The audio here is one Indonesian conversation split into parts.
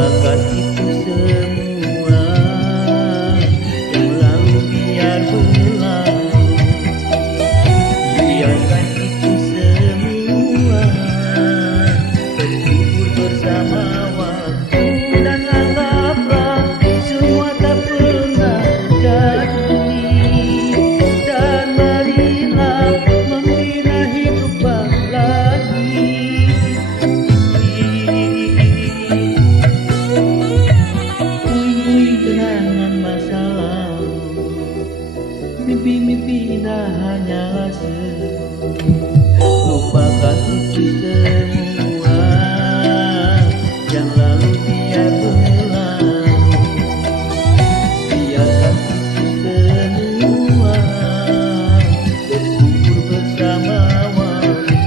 lupakan itu semua yang lalu, biar berlalu. Biarkan itu semua terkubur bersama waktu, dan anggaplah semua tak pernah terjadi. Dan marilah membina hidup lagi. Puing-puing kenangan masa lalu, mimpi-mimpi indah hanyalah seru. Lupakan itu semua yang lalu, biar berlalu. Biarkan itu semua terkubur bersama waktu.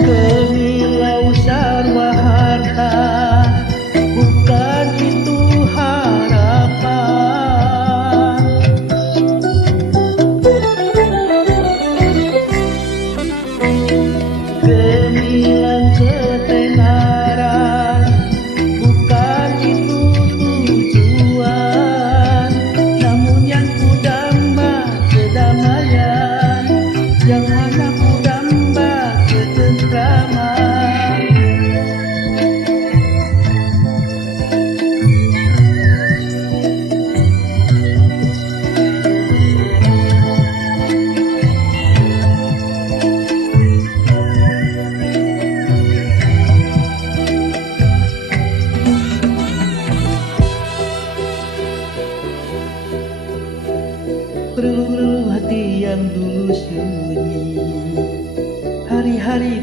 Kemilau sarwa harta, bukan itu harapan. Gemilang ketenaran, bukan itu tujuan. Namun yang kudamba kedamaian, yang hanya kudamba ketentraman. Relung-relung hati yang dulu sunyi, hari-hari